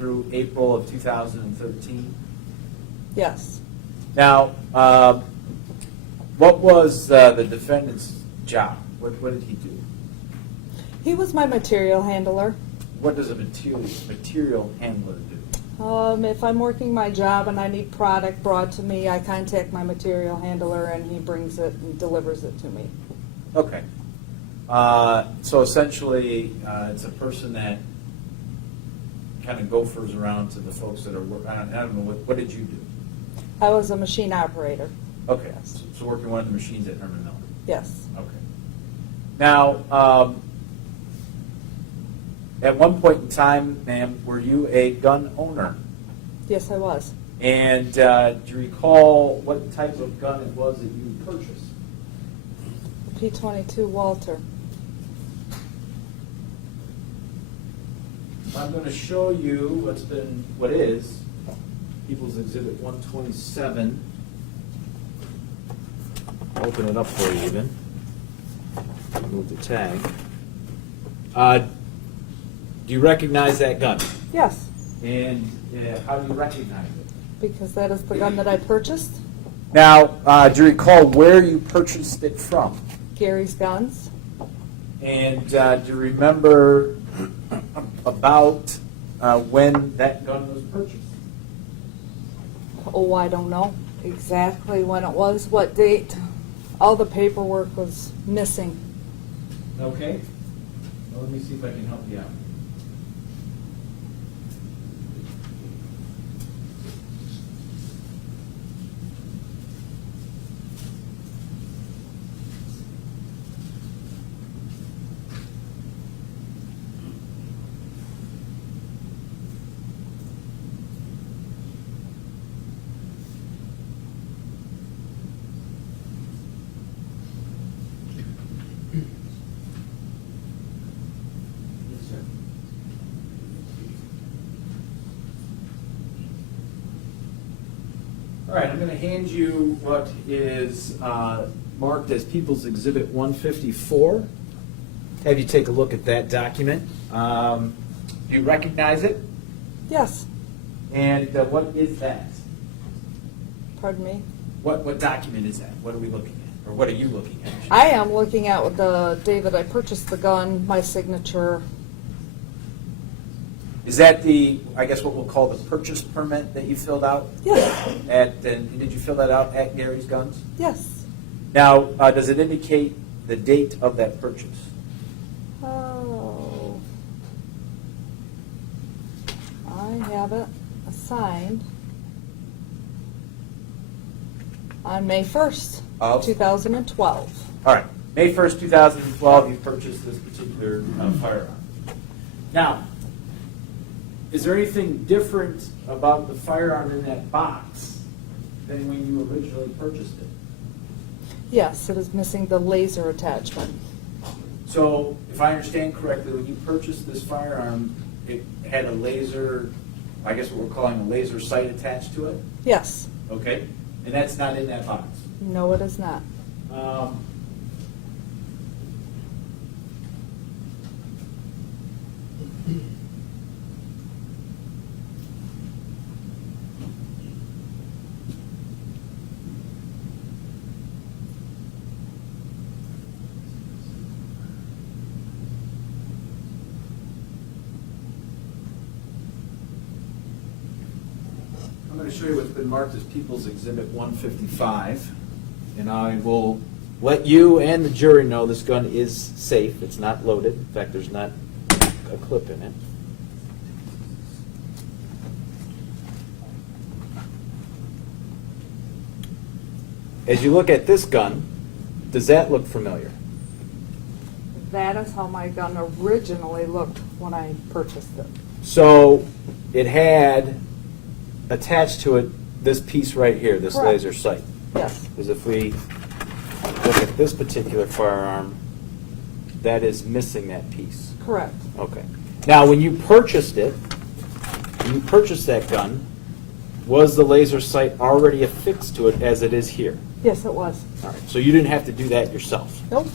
through April of 2013? Yes. Now, what was the defendant's job? What did he do? He was my material handler. What does a material handler do? If I'm working my job and I need product brought to me, I contact my material handler and he brings it and delivers it to me. Okay. So essentially, it's a person that kind of gophers around to the folks that are working. I don't know, what did you do? I was a machine operator. Okay. Yes. So working one of the machines at Herman Miller. Yes. Okay. Now, at one point in time, ma'am, were you a gun owner? Yes, I was. And do you recall what type of gun it was that you purchased? P-22 Walter. I'm going to show you what is People's Exhibit 127. Open it up for you even. Move the tag. Do you recognize that gun? Yes, And how do you recognize it? because that is the gun that I purchased. Now, do you recall where you purchased it from? Gary's Guns. And do you remember about when that gun was purchased? Oh, I don't know exactly when it was, what date. All the paperwork was missing. Okay. Well, let me see if I can help you out. All right, I'm going to hand you what is marked as People's Exhibit 154. Have you take a look at that document. Do you recognize it? Yes. And what is that? Pardon me? What document is that? What are we looking at? Or what are you looking at? I am looking at the day that I purchased the gun, my signature. Is that I guess what we'll call the purchase permit that you filled out? Yes. And did you fill that out at Gary's Guns? Yes. Now, does it indicate the date of that purchase? Oh. I have it assigned on May 1st, Of? 2012. All right, May 1st, 2012, you purchased this particular firearm. Now, is there anything different about the firearm in that box than when you originally purchased it? Yes, it is missing the laser attachment. So, if I understand correctly, when you purchased this firearm, it had a laser, I guess what we're calling a laser sight attached to it? Yes. Okay, and that's not in that box. No, it is not. I'm going to show you what's been marked as People's Exhibit 155, and I will let you and the jury know this gun is safe. It's not loaded. In fact, there's not a clip in it. As you look at this gun, does that look familiar? That is how my gun originally looked when I purchased it. So it had attached to it this piece right here, this Correct. laser sight. Yes. Because if we look at this particular firearm, that is missing that piece. Correct. Okay. Now, when you purchased it, when you purchased that gun, was the laser sight already affixed to it as it is here? Yes, it was. All right. So you didn't have to do that yourself. Nope.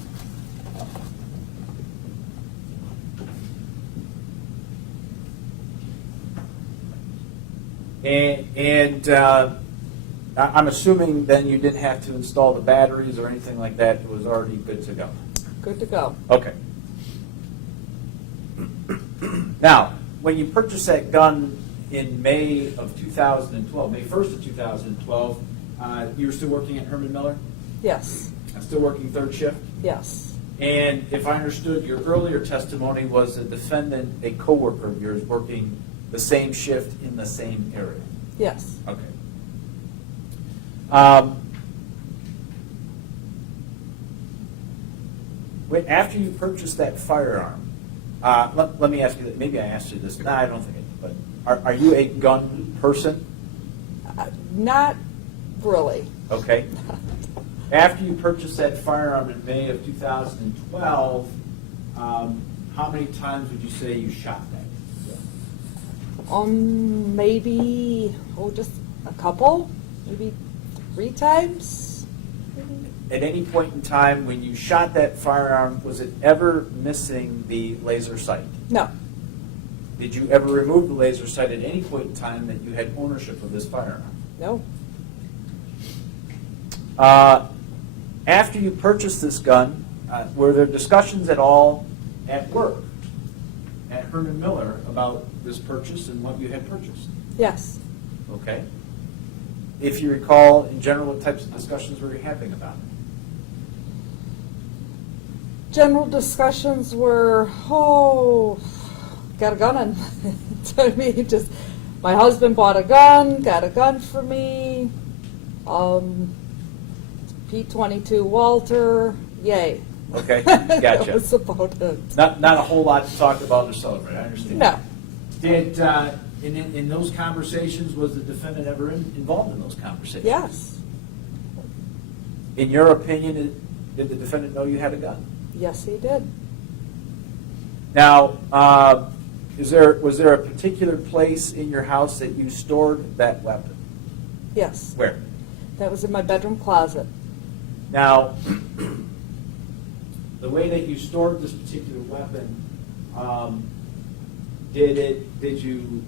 And I'm assuming then you didn't have to install the batteries or anything like that. It was already good to go. Good to go. Okay. Now, when you purchased that gun in May of 2012, May 1st of 2012, you were still working at Herman Miller? Yes, Still working third shift? yes, And if I understood, your earlier testimony was a defendant, a co-worker of yours, working the same shift in the same area? yes. Okay. After you purchased that firearm, let me ask you that. Maybe I asked you this. No, I don't think I did. But are you a gun person? Not really. Okay. After you purchased that firearm in May of 2012, how many times would you say you shot that? Maybe, just a couple, maybe 3 times. At any point in time when you shot that firearm, was it ever missing the laser sight? No, Did you ever remove the laser sight at any point in time that you had ownership of this firearm? no, After you purchased this gun, were there discussions at all at work, at Herman Miller, about this purchase and what you had purchased? yes. Okay. If you recall, in general, what types of discussions were you having about it? General discussions were, got a gun in. So, I mean, just, my husband bought a gun, got a gun for me, P-22 Walter, yay. Okay, That gotcha. was about it. Not a whole lot to talk about or celebrate, I understand. No, Did, in those conversations, was the defendant ever involved in those conversations? yes, In your opinion, did the defendant know you had a gun? yes, he did. Now, was there a particular place in your house that you stored that weapon? Yes, Where? that was in my bedroom closet. Now, the way that you stored this particular weapon, did you,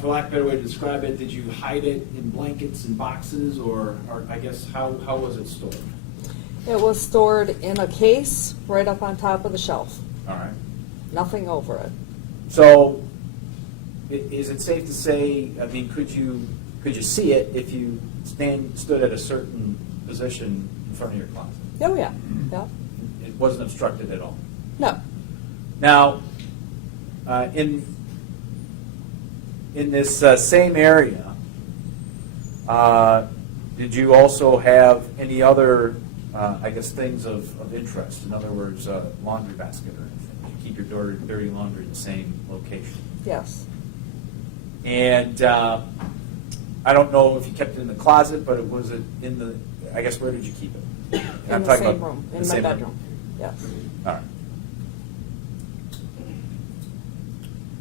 for lack of a better way to describe it, did you hide it in blankets and boxes, or I guess, how was it stored? It was stored in a case right up on top of the shelf, All right. nothing over it. So, is it safe to say, I mean, could you see it if you stood at a certain position in front of your closet? Oh, yeah, yeah. It wasn't obstructed at all? No, Now, in this same area, did you also have any other, I guess, things of interest? In other words, a laundry basket or anything? Did you keep your dirty laundry in the same location? yes, And I don't know if you kept it in the closet, but was it in the, I guess, where did you keep it? in the same room, in my bedroom, yes. All right.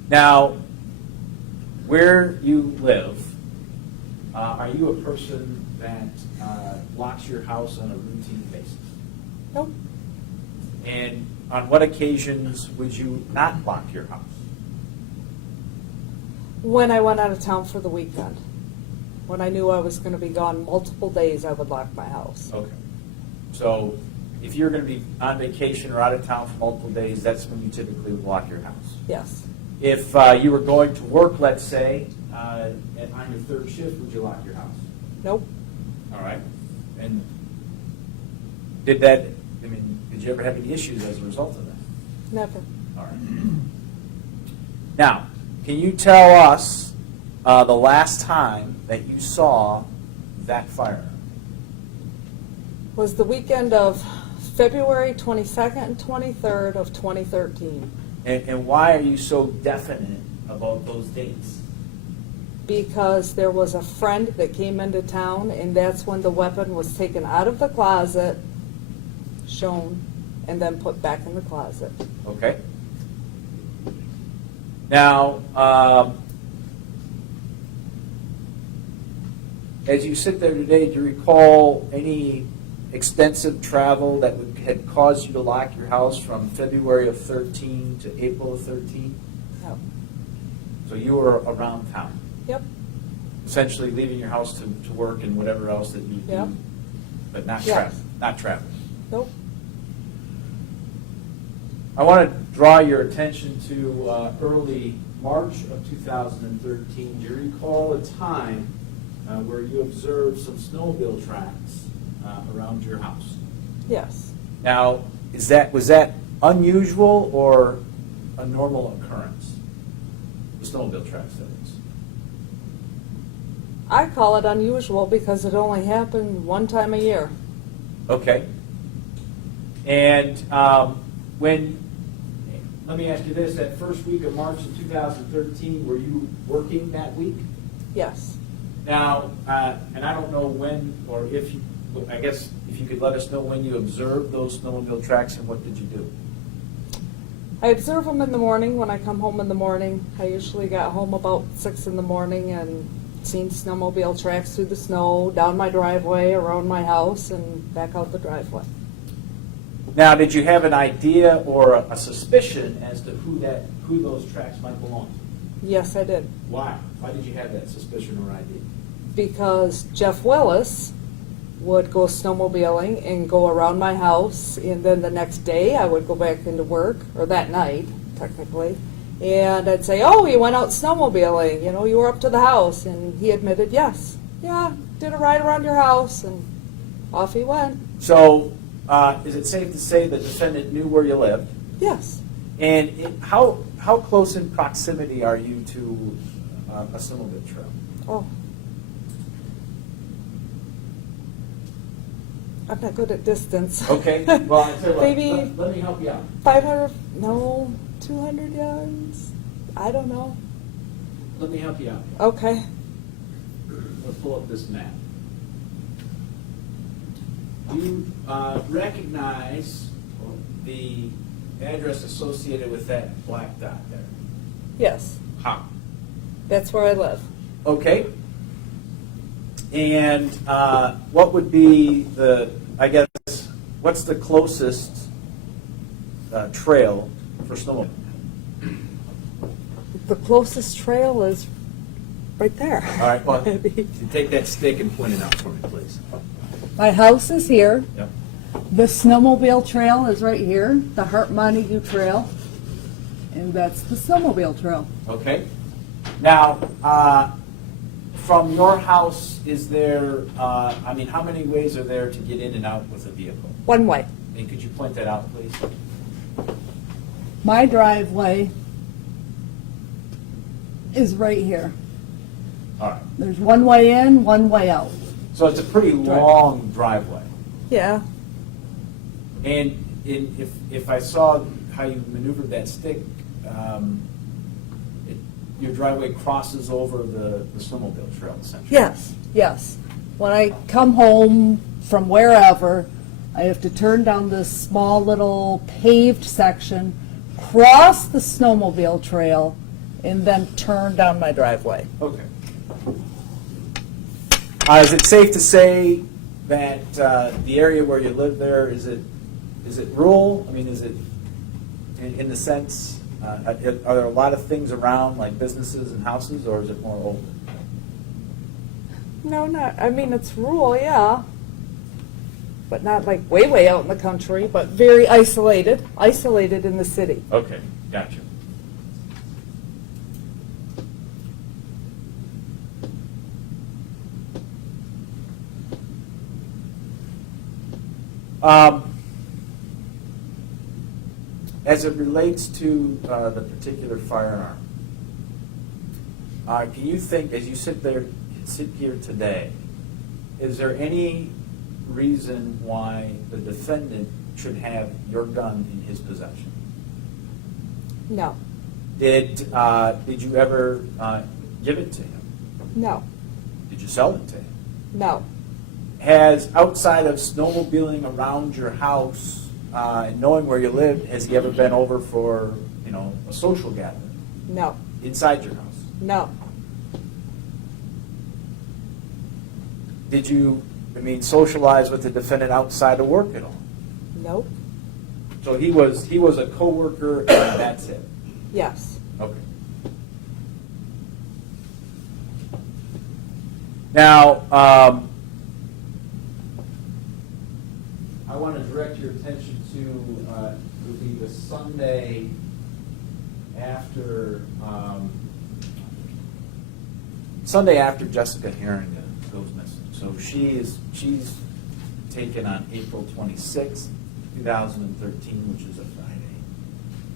Now, where you live, are you a person that locks your house on a routine basis? Nope, And on what occasions would you not lock your house? when I went out of town for the weekend, when I knew I was going to be gone multiple days, I would lock my house. Okay. So if you're going to be on vacation or out of town for multiple days, that's when you typically would lock your house. Yes, If you were going to work, let's say, on your third shift, would you lock your house? nope, All right. And did you ever have any issues as a result of that? never. All right. Now, can you tell us the last time that you saw that firearm? Was the weekend of February 22nd and 23rd of 2013. And why are you so definite about those dates? Because there was a friend that came into town, and that's when the weapon was taken out of the closet, shown, and then put back in the closet. Okay. Now, as you sit there today, do you recall any extensive travel that had caused you to lock your house from February of 13 to April of 13? No. So you were around town, Yep, essentially leaving your house to work and whatever else that you Yep. do, but not Yes. travel. nope. I want to draw your attention to early March of 2013. Do you recall a time where you observed some snowmobile tracks around your house? Yes. Now, was that unusual or a normal occurrence? The snowmobile tracks, that is. I call it unusual because it only happened one time a year. Okay. And let me ask you this, that first week of March of 2013, were you working that week? Yes. Now, and I don't know when, or if you, I guess if you could let us know when you observed those snowmobile tracks and what did you do? I observe them in the morning when I come home in the morning. I usually got home about 6 in the morning and seen snowmobile tracks through the snow, down my driveway, around my house, and back out the driveway. Now, did you have an idea or a suspicion as to who those tracks might belong to? Yes, I did. Why? Why did you have that suspicion or idea? Because Jeff Willis would go snowmobiling and go around my house, and then the next day I would go back into work, or that night, technically, and I'd say, oh, you went out snowmobiling, you were up to the house, and he admitted, yes, yeah, did a ride around your house, and off he went. So, is it safe to say the defendant knew where you lived? Yes. And how close in proximity are you to a snowmobile trail? Oh. I'm not good at distance. Okay, well, I tell you what, Maybe let me help you out. 500, no, 200 yards? I don't know. Let me help you out. Okay. Let's pull up this map. Do you recognize the address associated with that black dot there? Yes, How? that's where I live. Okay. And what would be what's the closest trail for snowmobile? The closest trail is right there. All right, well, you take that stick and point it out for me, please. My house is here. Yep. The snowmobile trail is right here, the Hart Montague Trail. And that's the snowmobile trail. Okay. Now, from your house, is there, how many ways are there to get in and out with a vehicle? One way. And could you point that out, please? My driveway is right here. All right. There's one way in, one way out. So it's a pretty long driveway. Yeah. And if I saw how you maneuvered that stick, your driveway crosses over the snowmobile trail, essentially. Yes, yes. When I come home from wherever, I have to turn down this small little paved section, cross the snowmobile trail, and then turn down my driveway. Okay. Is it safe to say that the area where you live there, is it rural? I mean, is it in the sense, are there a lot of things around, like businesses and houses, or is it more open? No, it's rural, yeah. But not like way, way out in the country, but very isolated in the city. Okay, gotcha. As it relates to the particular firearm, can you think, as you sit here today, is there any reason why the defendant should have your gun in his possession? No. Did you ever give it to him? No. Did you sell it to him? No. Has, outside of snowmobiling around your house and knowing where you lived, has he ever been over for, a social gathering No. inside your house? No. Did you, socialize with the defendant outside of work at all? Nope. So he was a co-worker and that's it? Yes. Okay. Now, I want to direct your attention to, it would be the Sunday after Jessica Heeringa goes missing. So she's taken on April 26th, 2013, which is a Friday.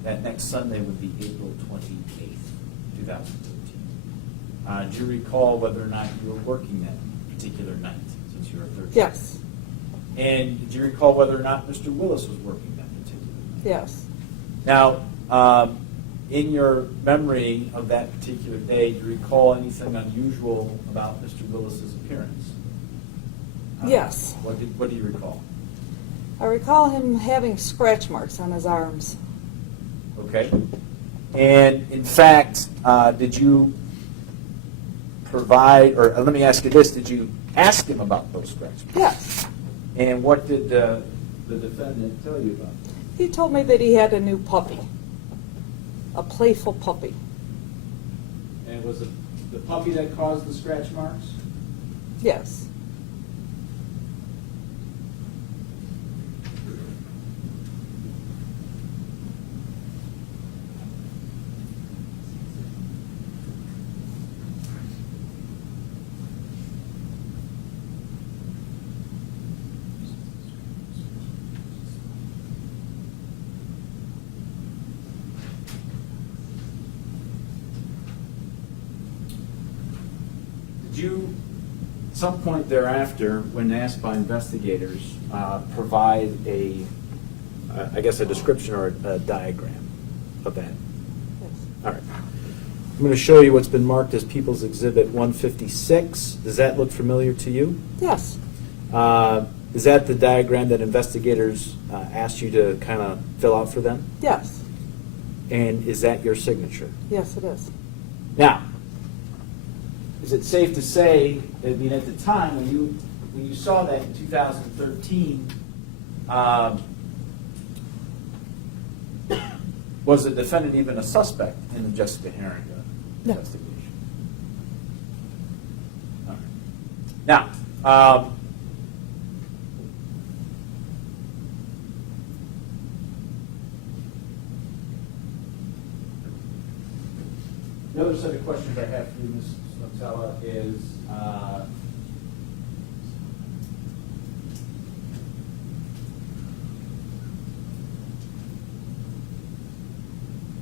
That next Sunday would be April 28th, 2013. Do you recall whether or not you were working that particular night, since you were 13? Yes, And do you recall whether or not Mr. Willis was working that particular night? yes. Now, in your memory of that particular day, do you recall anything unusual about Mr. Willis's appearance? Yes. What do you recall? I recall him having scratch marks on his arms. Okay. And in fact, did you provide, or let me ask you this, did you ask him about those scratch marks? Yes. And what did the defendant tell you about them? He told me that he had a new puppy, a playful puppy. And was it the puppy that caused the scratch marks? Yes. Did you, at some point thereafter, when asked by investigators, provide a description or a diagram of that? Yes. All right. I'm going to show you what's been marked as People's Exhibit 156. Does that look familiar to you? Yes. Is that the diagram that investigators asked you to kind of fill out for them? Yes. And is that your signature? Yes, it is. Now, is it safe to say, I mean, at the time when you saw that in 2013, was the defendant even a suspect in the Jessica Heeringa No. investigation? All right. Now, the other set of questions I have for you, Ms. Schnotala, is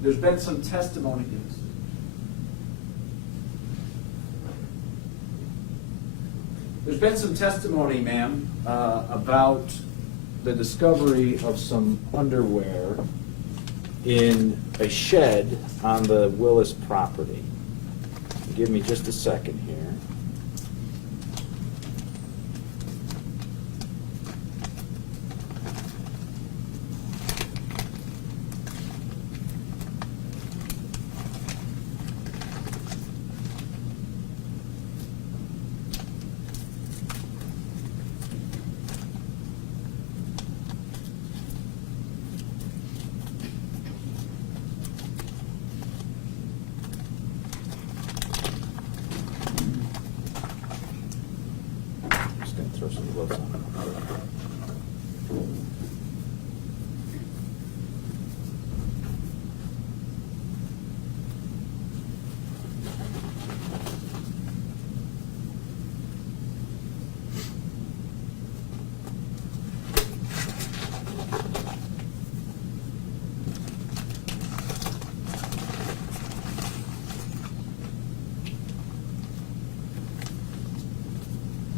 there's been some testimony. There's been some testimony, ma'am, about the discovery of some underwear in a shed on the Willis property. Give me just a second here. Just going to throw some gloves on.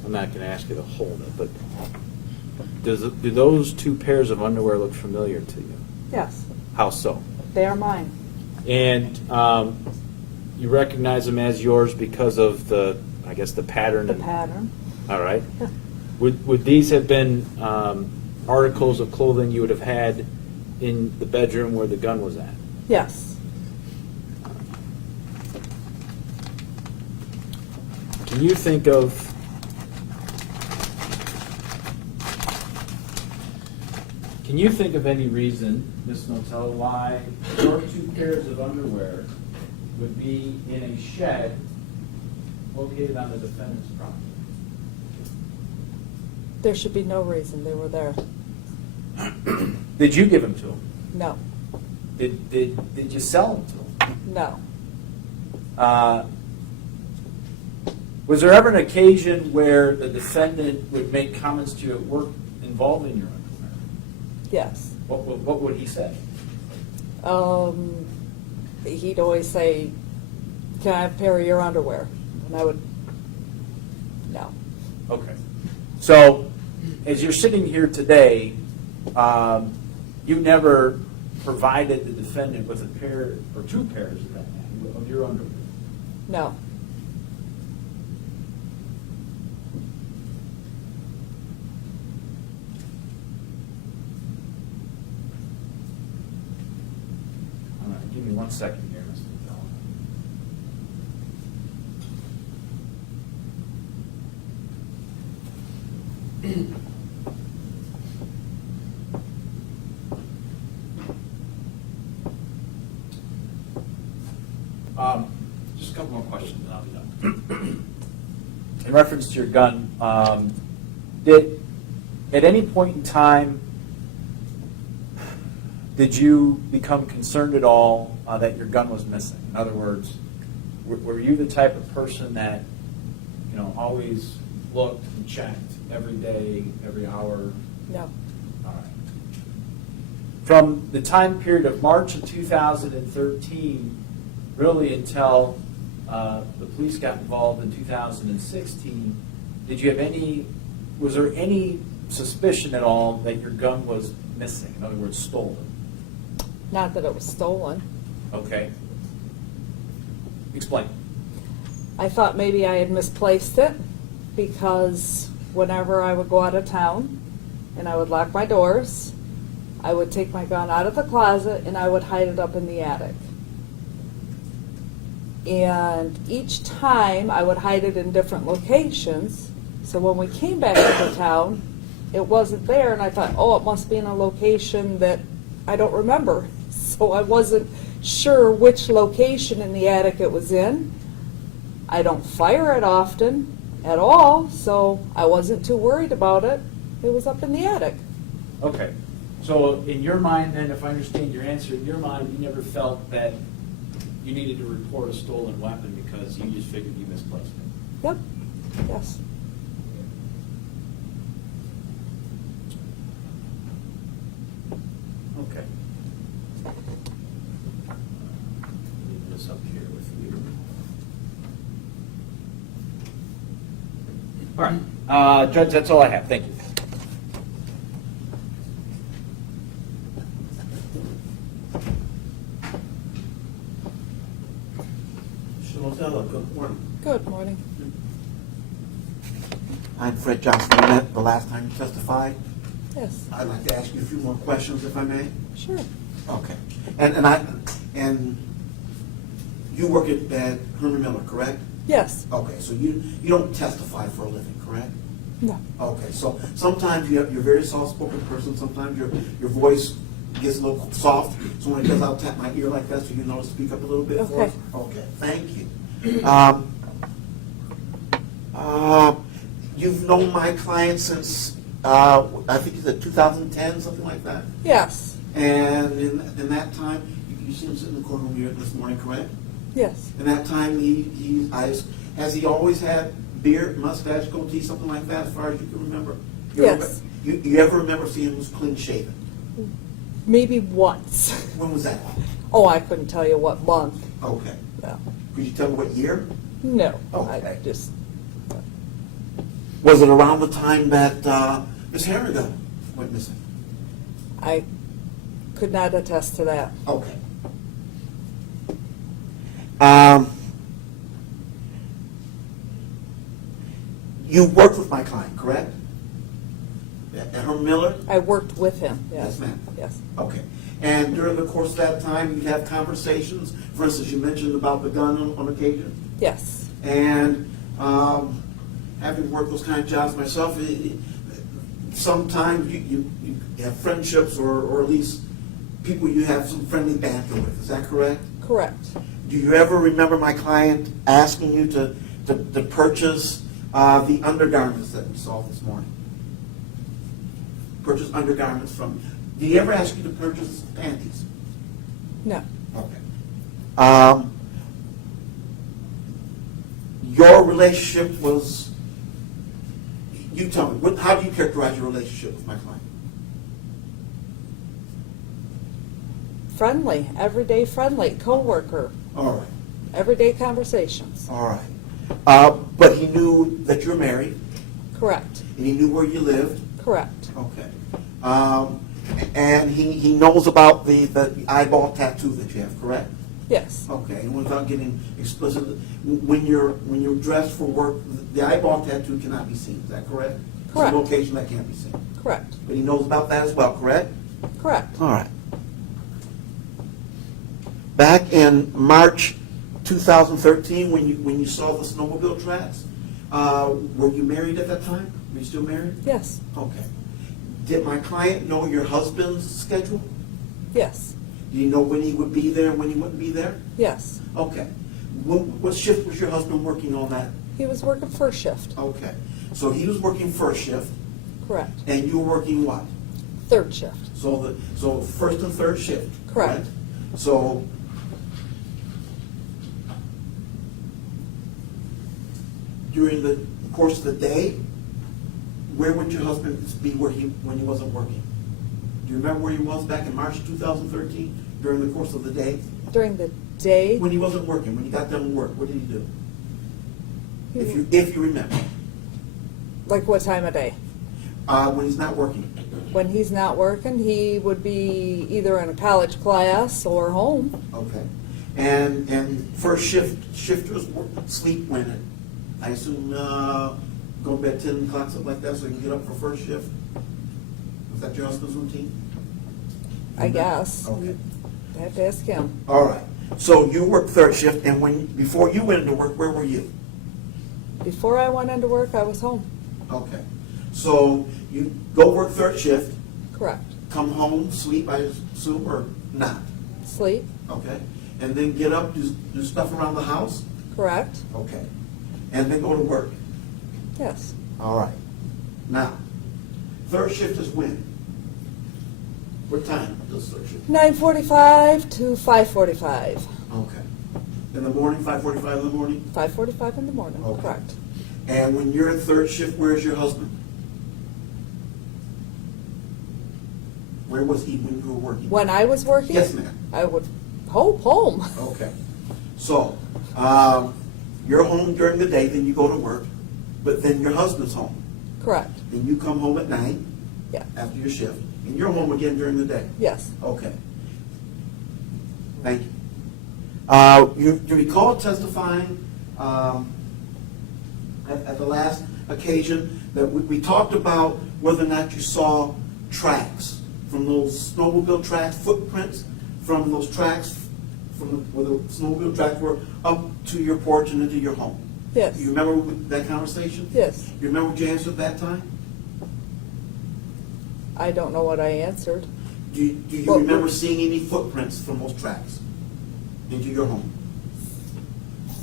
I'm not going to ask you to hold it, but do those two pairs of underwear look familiar to you? Yes. How so? They are mine. And you recognize them as yours because of the pattern? The pattern. All right. Would these have been articles of clothing you would have had in the bedroom where the gun was at? Yes. Can you think of any reason, Ms. Schnotala, why your two pairs of underwear would be in a shed located on the defendant's property? There should be no reason they were there. Did you give them to him? No, Did you sell them to him? no. Was there ever an occasion where the defendant would make comments to you at work involving your underwear? Yes. What would he say? He'd always say, "Can I have a pair of your underwear?" And I would, no. Okay. So, as you're sitting here today, you never provided the defendant with a pair or two pairs of that of your underwear. No. All right, give me 1 second here, Mr. McDowell. Just a couple more questions and I'll be done. In reference to your gun, did at any point in time did you become concerned at all that your gun was missing? In other words, were you the type of person that always looked and checked every day, every hour? No. All right. From the time period of March of 2013, really until the police got involved in 2016, was there any suspicion at all that your gun was missing? In other words, stolen? Not that it was stolen. Okay. Explain. I thought maybe I had misplaced it because whenever I would go out of town and I would lock my doors, I would take my gun out of the closet and I would hide it up in the attic. And each time I would hide it in different locations. So when we came back into town, it wasn't there, and I thought, oh, it must be in a location that I don't remember. So I wasn't sure which location in the attic it was in. I don't fire it often at all, so I wasn't too worried about it. It was up in the attic. Okay. So in your mind then, if I understand your answer, in your mind, you never felt that you needed to report a stolen weapon because you just figured you misplaced it? Yep. Yes. Okay. Leave this up here with you. All right. Judge, that's all I have. Thank you. Schnotala, good morning. Good morning. I'm Fred Johnson. We met the last time you testified. Yes. I'd like to ask you a few more questions, if I may. Sure. Okay. And you work at Herman Miller, correct? Yes. Okay. So you don't testify for a living, correct? No. Okay. So sometimes you're a very soft-spoken person. Sometimes your voice gets a little soft. So when it does, I'll tap my ear like that so you know to speak up a little bit for us. Okay. Thank you. You've known my client since, I think you said 2010, something like that? Yes. And in that time, you see him sitting in the courtroom here this morning, correct? Yes. In that time, has he always had beard, mustache, goatee, something like that, as far as you can remember? Yes. You ever remember seeing him was clean shaven? Maybe once. When was that? Oh, I couldn't tell you what month. Okay. No. Could you tell me what year? No. Okay. I just. Was it around the time that Miss Heeringa went missing? I could not attest to that. Okay. You worked with my client, correct? At Herman Miller? I worked with him. Yes. Yes, ma'am. Yes. Okay. And during the course of that time, you'd have conversations. For instance, you mentioned about the gun on occasion. Yes. And having worked those kind of jobs myself, sometimes you have friendships or at least people you have some friendly banter with. Is that correct? Correct. Do you ever remember my client asking you to purchase the undergarments that we saw this morning? purchase undergarments from you. Did he ever ask you to purchase panties? No. Okay. Your relationship was, you tell me, how do you characterize your relationship with my client? Friendly, everyday friendly, co-worker, All right, everyday conversations. all right. But he knew that you're married, Correct. and he knew where you lived? Correct. Okay. And he knows about the eyeball tattoo that you have, correct? Yes. Okay, and without getting explicit, when you're dressed for work, the eyeball tattoo cannot be seen, is that correct? Correct. It's a location that can't be seen. Correct. But he knows about that as well, correct? Correct. All right. Back in March 2013, when you saw the snowmobile tracks, were you married at that time? Were you still married? Yes. Okay. Did my client know your husband's schedule? Yes. Do you know when he would be there and when he wouldn't be there? Yes. Okay. What shift was your husband working on that? He was working first shift. Okay. So he was working first shift, Correct. and you were working what? Third shift. So first and third shift. Correct. So during the course of the day, where would your husband be when he wasn't working? Do you remember where he was back in March 2013 during the course of the day? During the day, When he wasn't working, when he got done with work, what did he do? he- If you remember, like what time of day? when he's not working. When he's not working, he would be either in a college class or home. Okay. And first shifters sleep when? I assume go to bed 10 o'clock, something like that, so you can get up for first shift? Was that your husband's routine? I guess. Okay. I have to ask him. All right. So you worked third shift, and before you went into work, where were you? Before I went into work, I was home. Okay. So you go work third shift, Correct. come home, sleep, I assume, or not? Sleep. Okay. And then get up, do stuff around the house? Correct. Okay. And then go to work? Yes. All right. Now, third shift is when? What time does third shift? 9:45 to 5:45. Okay. In the morning, 5:45 in the morning? 5:45 in the morning. Okay. Correct. And when you're in third shift, where's your husband? Where was he when you were working? When I was working, Yes, ma'am. I would hope home. Okay. So, you're home during the day, then you go to work, but then your husband's home. Correct. Then you come home at night Yeah. after your shift, and you're home again during the day. Yes. Okay. Thank you. You recall testifying at the last occasion that we talked about whether or not you saw tracks from those snowmobile tracks, footprints from those tracks, where the snowmobile tracks were up to your porch and into your home. Yes. You remember that conversation? Yes. You remember what you answered that time? I don't know what I answered. Do you Well, remember seeing any footprints from those tracks into your home?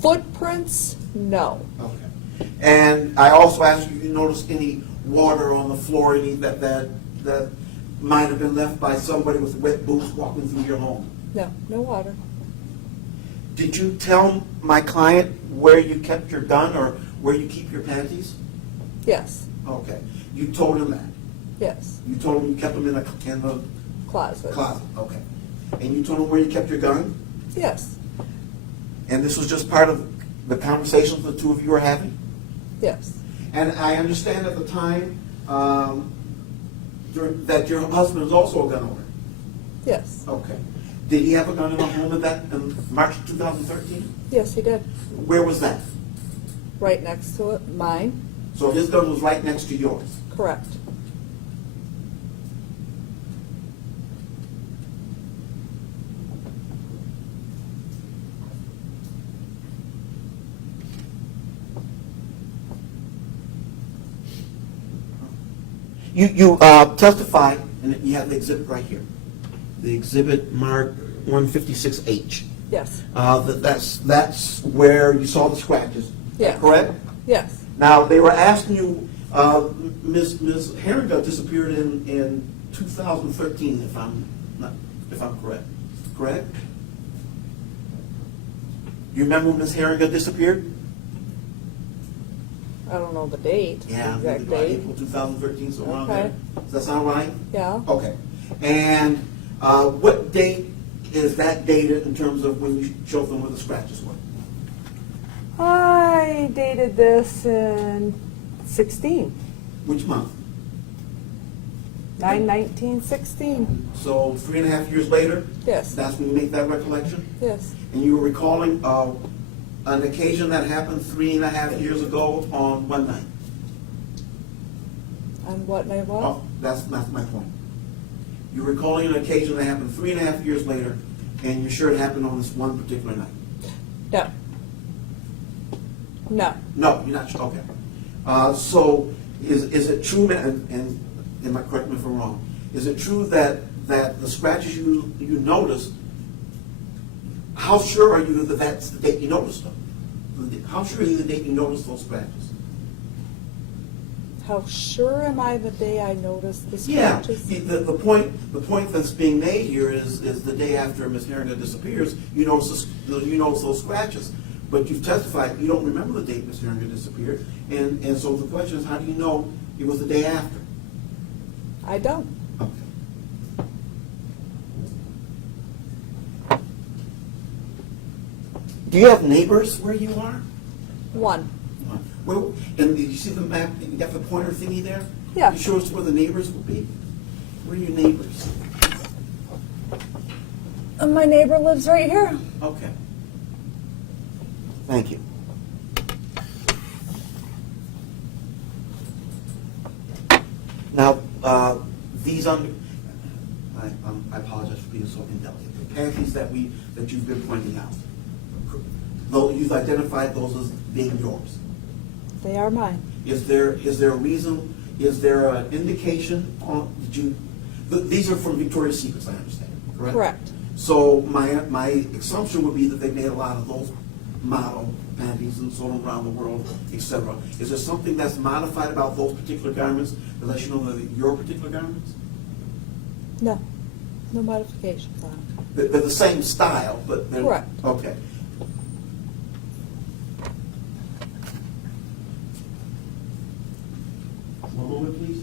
Footprints? No. Okay. And I also asked you if you noticed any water on the floor, any that might have been left by somebody with wet boots walking through your home. No. No water. Did you tell my client where you kept your gun or where you keep your panties? Yes. Okay. You told him that. Yes. You told him you kept them in the Closet. closet. Okay. And you told him where you kept your gun? Yes. And this was just part of the conversations the two of you were having? Yes. And I understand at the time that your husband is also a gun owner. Yes. Okay. Did he have a gun in the home in March 2013? Yes, he did. Where was that? Right next to it. Mine. So his gun was right next to yours. Correct. You testified, and you have the exhibit right here. The exhibit marked 156H. Yes. That's where you saw the scratches. Yes. Correct? Yes. Now, they were asking you Ms. Heeringa disappeared in 2013, if I'm correct. Correct? You remember when Ms. Heeringa disappeared? I don't know the date, Yeah, exact maybe date. April 2013, so around Okay. there. Does that sound right? Yeah. Okay. And what date is that dated in terms of when you showed them where the scratches were? I dated this in 16, Which month? 9/19/16. So 3.5 years later? Yes. That's when you make that recollection? Yes. And you were recalling an occasion that happened 3.5 years ago on one night? On what night was? Oh, that's my point. You're recalling an occasion that happened 3.5 years later, and you're sure it happened on this one particular night? No. No. No, you're not sure, okay. So is it true, and am I correct me if I'm wrong, is it true that the scratches you noticed, how sure are you that that's the date you noticed them? How sure are you the date you noticed those scratches? How sure am I the day I noticed the Yeah, scratches? the point that's being made here is the day after Ms. Heeringa disappears, you notice those scratches. But you've testified, you don't remember the date Ms. Heeringa disappeared, and so the question is, how do you know it was the day after? I don't. Okay. Do you have neighbors where you are? One. Well, and did you see the map? You got the pointer thingy there? Yeah. You show us where the neighbors will be? Where are your neighbors? My neighbor lives right here. Okay. Thank you. Now, these I apologize for being so indelicate. The panties that you've been pointing out, though you've identified those as being yours. They are mine. Is there a reason? Is there an indication on? These are from Victoria's Secrets, I understand. Correct. Correct. So my assumption would be that they made a lot of those model panties and sold them around the world, etc. Is there something that's modified about those particular garments that lets you know that they're your particular garments? No. No modifications on it. They're the same style, but they're... Correct. Okay. One moment, please.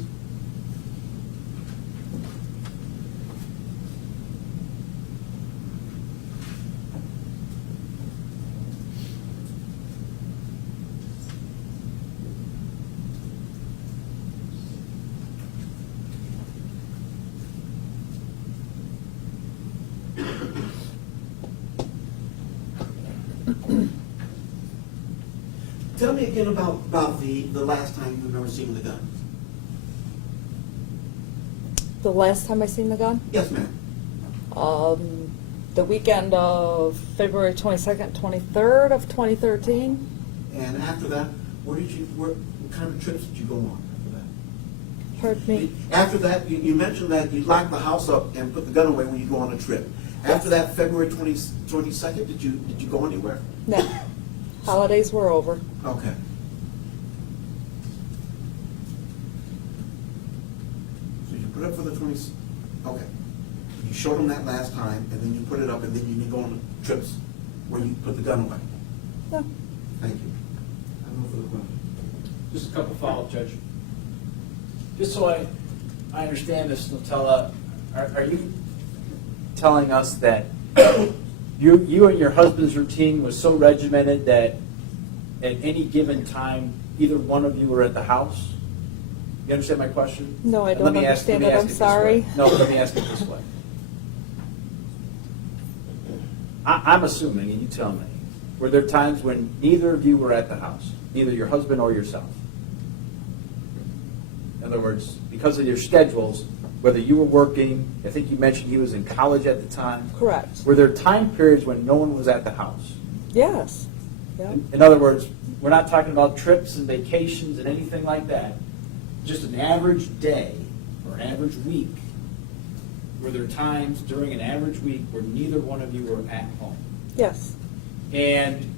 Tell me again about the last time you remember seeing the gun. The last time I seen the gun? Yes, ma'am. The weekend of February 22nd, 23rd of 2013. And after that, what kind of trips did you go on after that? Pardon me? After that, you mentioned that you locked the house up and put the gun away when you go on a trip. After that, February 22nd, did you go anywhere? No. Holidays were over. Okay. So you put up for the 20th. Okay. You showed them that last time, and then you put it up, and then you go on trips where you put the gun away. No. Thank you. I have no further questions. Just a couple follow-up, Judge. Just so I understand this, Schnotala, are you telling us that you and your husband's routine was so regimented that at any given time, either one of you were at the house? You understand my question? No, I Let don't me ask- understand let me it. ask I'm this sorry. way. No, let me ask it this way. I'm assuming, and you tell me, were there times when neither of you were at the house, neither your husband or yourself? In other words, because of your schedules, whether you were working, I think you mentioned he was in college at the time. Correct. Were there time periods when no one was at the house? Yes. Yeah. In other words, we're not talking about trips and vacations and anything like that. Just an average day or an average week. Were there times during an average week where neither one of you were at home? Yes. And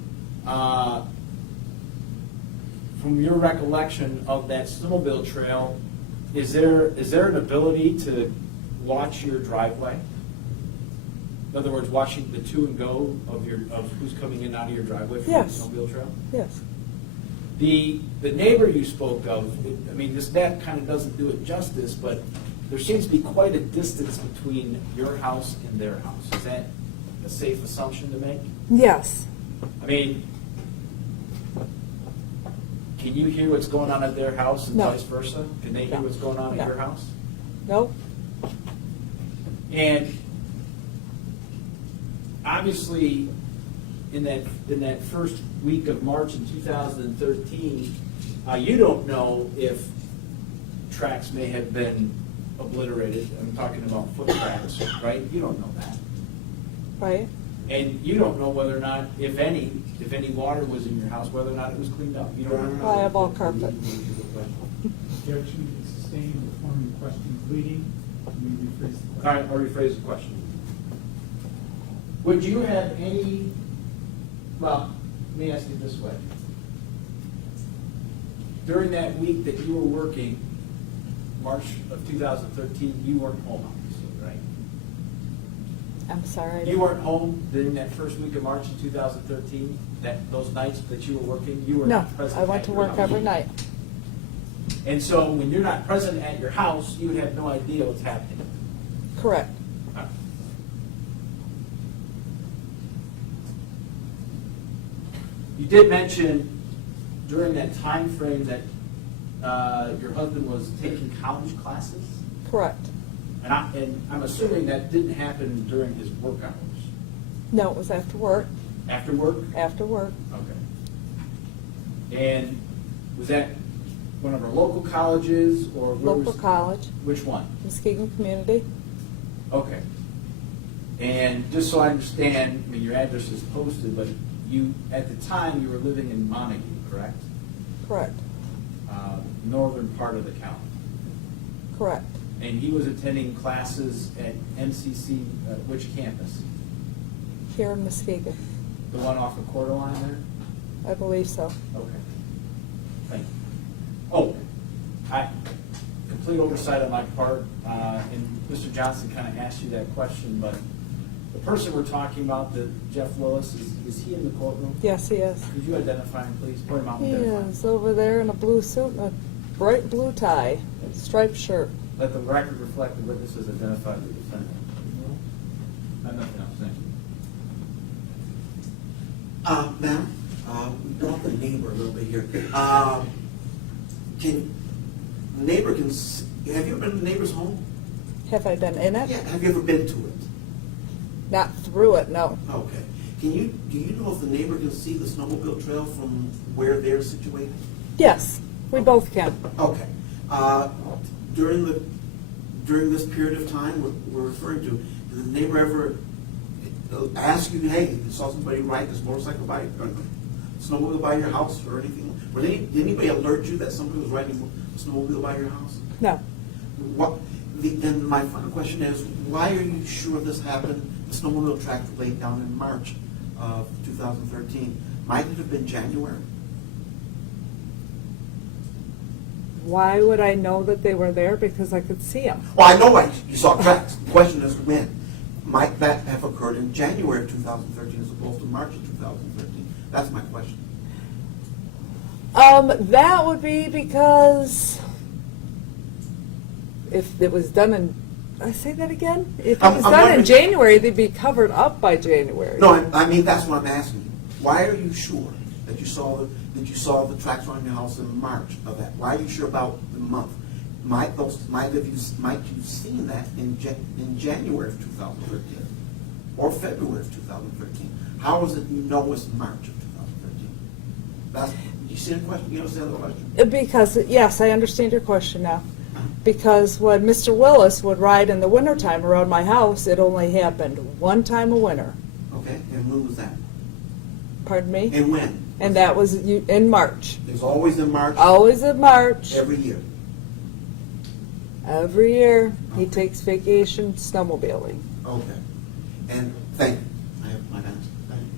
from from your recollection of that snowmobile trail, is there an ability to watch your driveway? In other words, watching the to and go of who's coming in and out of your driveway from the Yes. snowmobile trail? Yes. The neighbor you spoke of, I mean, this map kind of doesn't do it justice, but there seems to be quite a distance between your house and their house. Is that a safe assumption to make? Yes. I mean, can you hear what's going on at their house and No. vice versa? Can they hear No. what's going on at No. your house? Nope. And obviously, in that first week of March in 2013, you don't know if tracks may have been obliterated. I'm talking about foot tracks, right? You don't know that. Right? And you don't know whether or not, if any water was in your house, whether or not it was cleaned up. You don't know. I have all carpet. Objection is sustained, the form of the question is leading. You may rephrase the question. All right, I'll rephrase the question. Would you have any, well, let me ask you this way. During that week that you were working, March of 2013, you weren't home, obviously, right? I'm sorry. You weren't home during that first week of March of 2013, those nights that you were working? You were No, not present I went at to your work house. every night. And so when you're not present at your house, you would have no idea what's happening. Correct. All right. You did mention during that time frame that your husband was taking college classes, Correct. and I'm assuming that didn't happen during his work hours. No, it was after work. After work? After work. Okay. And was that one of our local colleges or where Local was? college, Which one? Muskegon Community. Okay. And just so I understand, I mean, your address is posted, but you, at the time, you were living in Montague, correct? Correct. Northern part of the county. Correct. And he was attending classes at MCC, which campus? Here in Muskegon. The one off of Coeur d'Alene there? I believe so. Okay. Thank you. Oh, complete oversight on my part, and Mr. Johnson kind of asked you that question, but the person we're talking about, Jeff Willis, is he in the courtroom? Yes, he is. Could you identify him, please? Point him out He and identify him. is over there in a blue suit and a bright blue tie, striped shirt. Let the record reflect the witness has identified the defendant. I have nothing else, thank you. Ma'am, we brought the neighbor a little bit here. Have you ever been to the neighbor's home? Have I been in it? Yeah, have you ever been to it? Not through it, no. Okay. Do you know if the neighbor can see the snowmobile trail from where they're situated? Yes, we both can. Okay. During this period of time we're referring to, did the neighbor ever ask you, hey, you saw somebody ride this motorcycle by, or snowmobile by your house or anything? Did anybody alert you that somebody was riding a snowmobile by your house? No. Then my final question is, why are you sure this happened, the snowmobile track laid down in March of 2013? Might it have been January? Why would I know that they were there? Because I could see them. Well, I know why you saw tracks. The question is when. Might that have occurred in January of 2013 as opposed to March of 2013? That's my question. That would be because if it was done in, I say that again? If it I'm was done in wondering- January, they'd be covered up by January. No, I mean, that's what I'm asking you. Why are you sure that you saw the tracks around your house in March of that? Why are you sure about the month? Might you seen that in January of 2013 or February of 2013? How is it you know it's March of 2013? You see the question? You understand the question? Because, yes, I understand your question now. Because when Mr. Willis would ride in the wintertime around my house, it only happened one time a winter. Okay, and when was that? Pardon me? And when? And that was in March. It was always in March? Always in March. Every year? Every year, he Okay. takes vacation snowmobiling. Okay. And thank you. I have my answer. Thank you.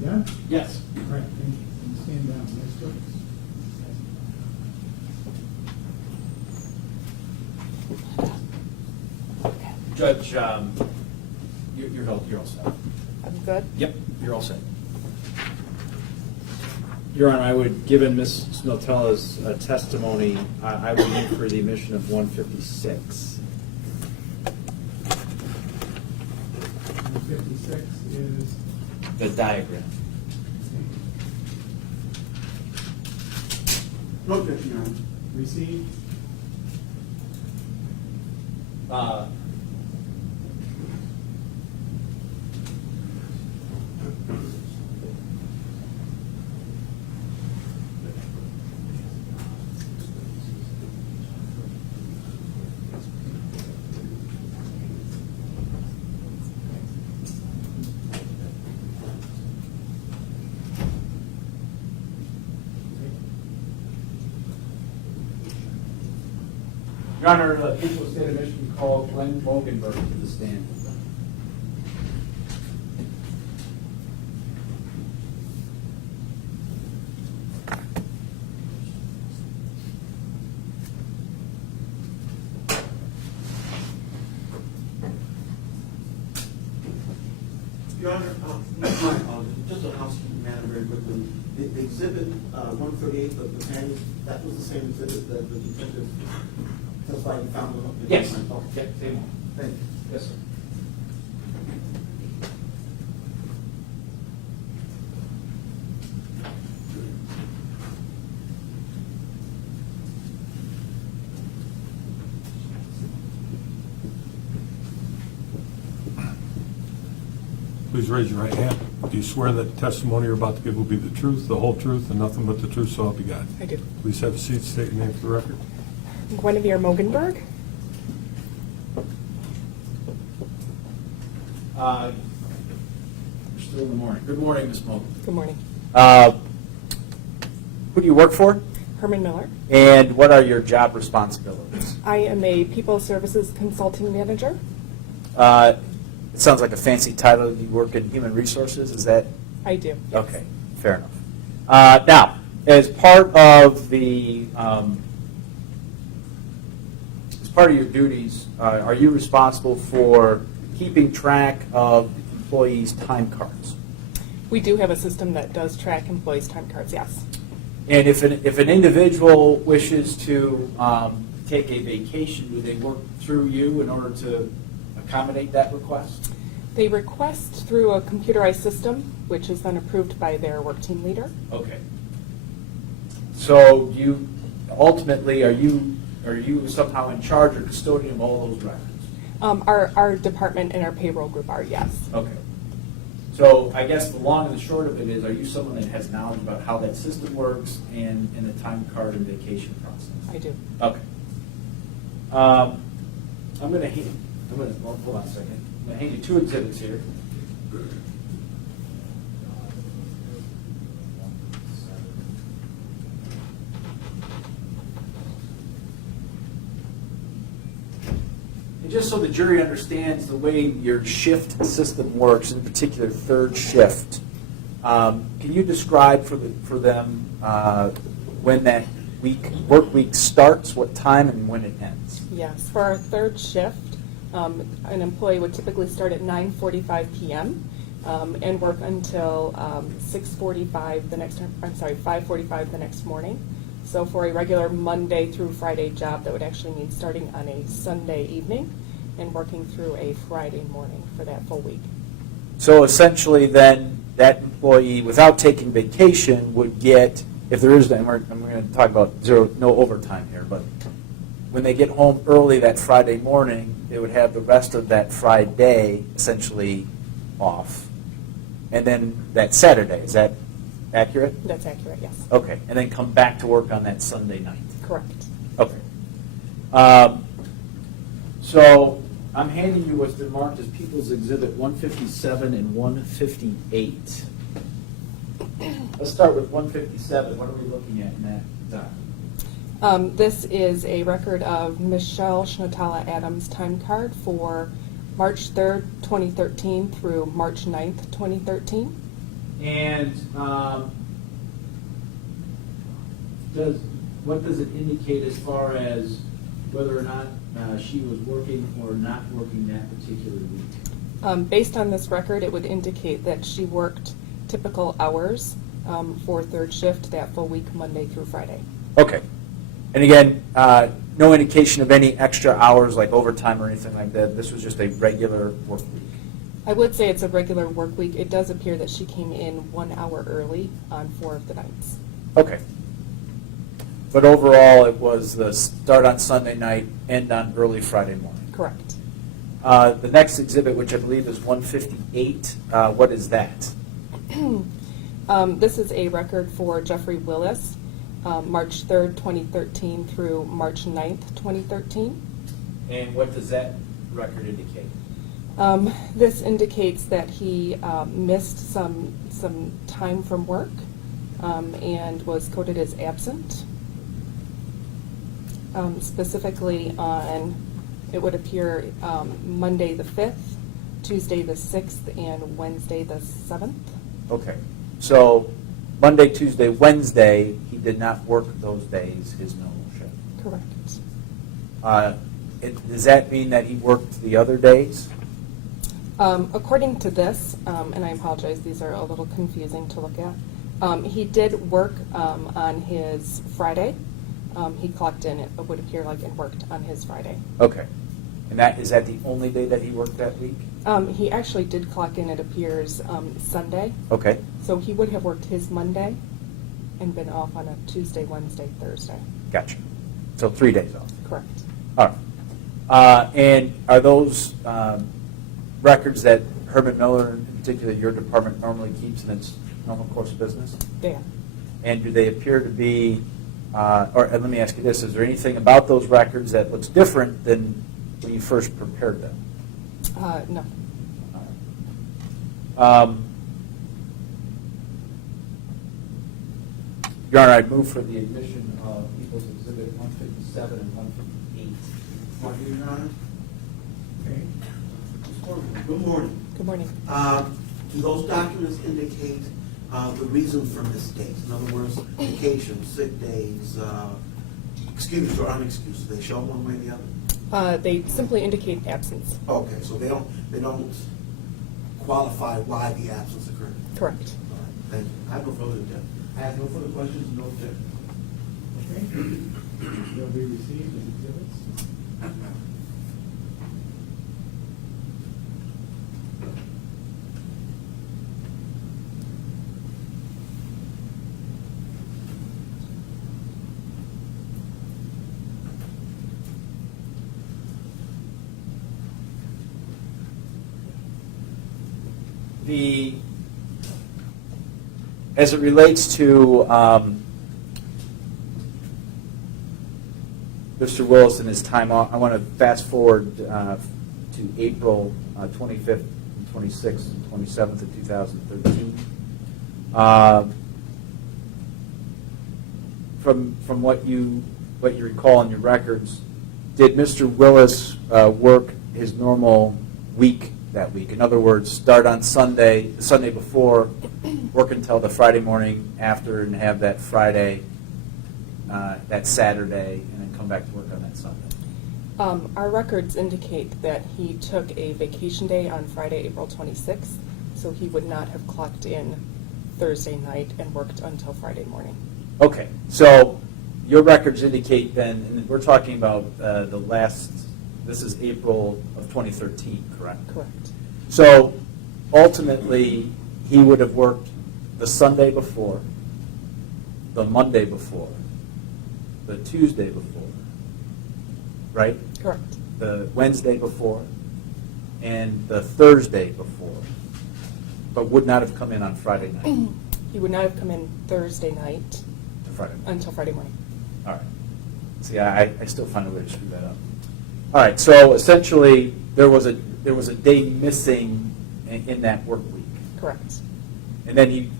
You done? Yes. All right, thank you. And stand down. Next witness. Judge, you're all set. I'm good. Yep, you're all set. Your Honor, I would, given Ms. Schnotala's testimony, I would move for the admission of 156. 156 is, The diagram. No objection, Your Honor. received. Your Honor, the people of State of Michigan call Glenn Mogenberg to the stand. Your Honor, just a housekeeping matter very quickly. The exhibit 138 of the penny, that was the same exhibit that the detective testified he found on the Yes. Oh, Yeah, same one. thank you. Yes, sir. Please raise your right hand. Do you swear that the testimony you're about to give will be the truth, the whole truth, and nothing but the truth, so help you God? I do. Please have a seat, state your name for the record. Guinevere Mogenberg. We're still in the morning. Good morning, Ms. Mogen. Good morning. Who do you work for? Herman Miller. And what are your job responsibilities? I am a People Services Consulting Manager. It sounds like a fancy title. You work in human resources, is that? I do. Yes. Okay, fair enough. Now, as part of the, as part of your duties, are you responsible for keeping track of employees' time cards? We do have a system that does track employees' time cards, yes. And if an individual wishes to take a vacation, do they work through you in order to accommodate that request? They request through a computerized system, which is then approved by their work team leader. Okay. So you, ultimately, are you somehow in charge or custodian of all those records? Our department and our payroll group are, yes. Okay. So I guess the long and the short of it is, are you someone that has knowledge about how that system works and the time card and vacation process? I do. Okay. Hold on a second. I'm going to hand you two exhibits here. And just so the jury understands the way your shift system works, in particular third shift, can you describe for them when that work week starts, what time, and when it ends? Yes. For our third shift, an employee would typically start at 9:45 p.m. And work until 5:45 the next morning. So for a regular Monday through Friday job, that would actually mean starting on a Sunday evening and working through a Friday morning for that full week. So essentially then, that employee, without taking vacation, would get, if there is, and we're going to talk about no overtime here, but when they get home early that Friday morning, they would have the rest of that Friday essentially off. And then that Saturday, is that accurate? That's accurate, yes. Okay, and then come back to work on that Sunday night. Correct. Okay. So I'm handing you what's been marked as People's Exhibit 157 and 158. Let's start with 157. What are we looking at in that document? This is a record of Michelle Schnotala Adams' time card for March 3rd, 2013 through March 9th, 2013. And what does it indicate as far as whether or not she was working or not working that particular week? Based on this record, it would indicate that she worked typical hours for third shift that full week, Monday through Friday. Okay. And again, no indication of any extra hours like overtime or anything like that. This was just a regular work week. I would say it's a regular work week. It does appear that she came in 1 hour early on 4 of the nights. Okay. But overall, it was the start on Sunday night, end on early Friday morning. Correct. The next exhibit, which I believe is 158, what is that? This is a record for Jeffrey Willis, March 3rd, 2013 through March 9th, 2013. And what does that record indicate? This indicates that he missed some time from work and was coded as absent. Specifically on, it would appear Monday the 5th, Tuesday the 6th, and Wednesday the 7th. Okay. So Monday, Tuesday, Wednesday, he did not work those days, his normal shift. Correct. Does that mean that he worked the other days? According to this, and I apologize, these are a little confusing to look at, he did work on his Friday. He clocked in, it would appear like, and worked on his Friday. Okay. And is that the only day that he worked that week? He actually did clock in, it appears, Sunday. Okay. So he would have worked his Monday and been off on a Tuesday, Wednesday, Thursday. Gotcha. So 3 days off. Correct. All right. And are those records that Herman Miller, in particular your department, normally keeps in its normal course of business? There. And do they appear to be, or let me ask you this, is there anything about those records that looks different than when you first prepared them? No. Your Honor, I move for the admission of People's Exhibit 157 and 158. Want to hear, Your Honor? Okay. Good morning. Good morning. Do those documents indicate the reason for mistakes? In other words, vacation, sick days, excused or unexcused? Do they show one way or the other? They simply indicate absence. Okay, so they don't qualify why the absence occurred. Correct. All right, thank you. I have no further objection. I have no further questions, no objection. Okay. They'll be received as exhibits. As it relates to Mr. Willis and his time off, I want to fast forward to April 25th, and 26th, and 27th of 2013. From what you recall in your records, did Mr. Willis work his normal week that week? In other words, start on Sunday, the Sunday before, work until the Friday morning after, and have that Friday, that Saturday, and then come back to work on that Sunday? Our records indicate that he took a vacation day on Friday, April 26th, so he would not have clocked in Thursday night and worked until Friday morning. Okay, so your records indicate then, and we're talking about the last, this is April of 2013, correct? Correct. So ultimately, he would have worked the Sunday before, the Monday before, the Tuesday before, right? Correct. The Wednesday before, and the Thursday before, but would not have come in on Friday night. He would not have come in Thursday night To Friday. until Friday morning. All right. See, I still find a way to screw that up. All right. So essentially, there was a day missing in that work week, Correct. and then he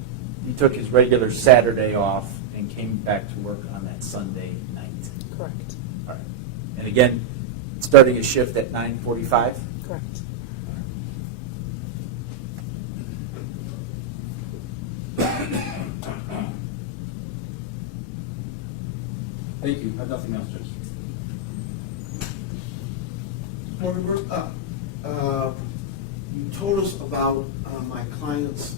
took his regular Saturday off and came back to work on that Sunday night. Correct. All right. And again, starting his shift at 9:45. Correct. Thank you. I have nothing else, Judge. You told us about my client's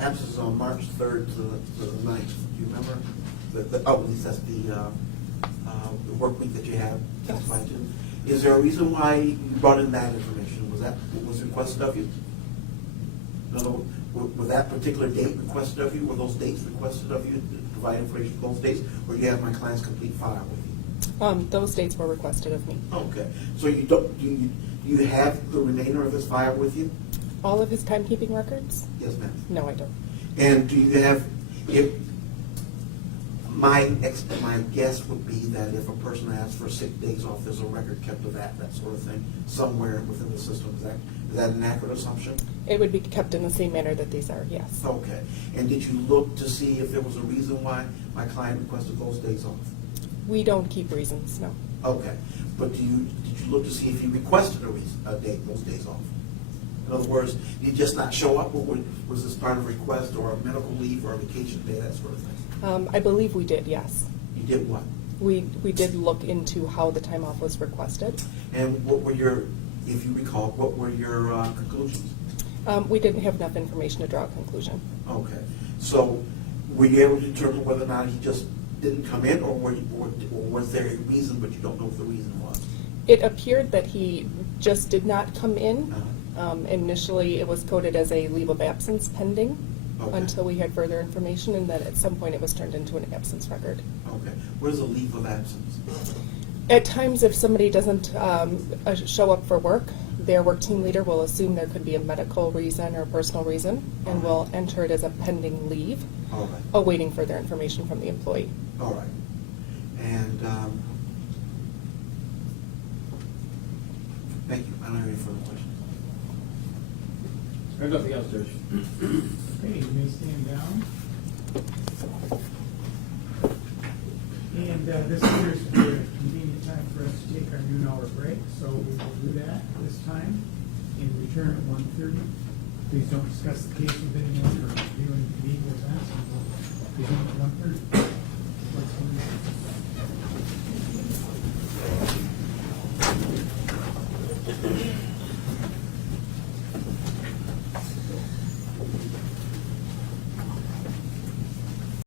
absence on March 3rd to the 9th. Do you remember? At least that's the work week that you have testified to. Is there a reason why you brought in that information? Was that what was requested of you? In other words, was that particular date requested of you? Were those dates requested of you to provide information for those dates? Or do you have my client's complete file with you? Those dates were requested of me. Okay. So you don't, do you have the remainder of his file with you? All of his timekeeping records? Yes, ma'am. No, I don't. And do you have, if, my guess would be that if a person asks for sick days off, there's a record kept of that sort of thing, somewhere within the system. Is that an accurate assumption? It would be kept in the same manner that these are, yes. Okay. And did you look to see if there was a reason why my client requested those days off? We don't keep reasons, no. Okay. But did you look to see if he requested a date, those days off? In other words, did he just not show up, or was this part of a request, or a medical leave, or a vacation day, that sort of thing? I believe we did, yes. You did what? We did look into how the time off was requested. And what were your, if you recall, what were your conclusions? We didn't have enough information to draw a conclusion. Okay. So were you able to determine whether or not he just didn't come in, or was there a reason, but you don't know what the reason was? It appeared that he just did not come in. Uh-huh. Initially, it was coded as a leave of absence pending Okay. until we had further information, and then at some point it was turned into an absence record. Okay. What is a leave of absence? At times, if somebody doesn't show up for work, their work team leader will assume there could be a medical reason or personal reason, and will enter it as a pending leave, All right. awaiting further information from the employee. All right. And thank you. I don't have any further questions. I have nothing else, Judge. Okay, you may stand down. And this appears to be a convenient time for us to take our noon hour break, so we will do that this time and return at 1:30. Please don't discuss the case with anyone or reviewing legal events until beginning at 1:30.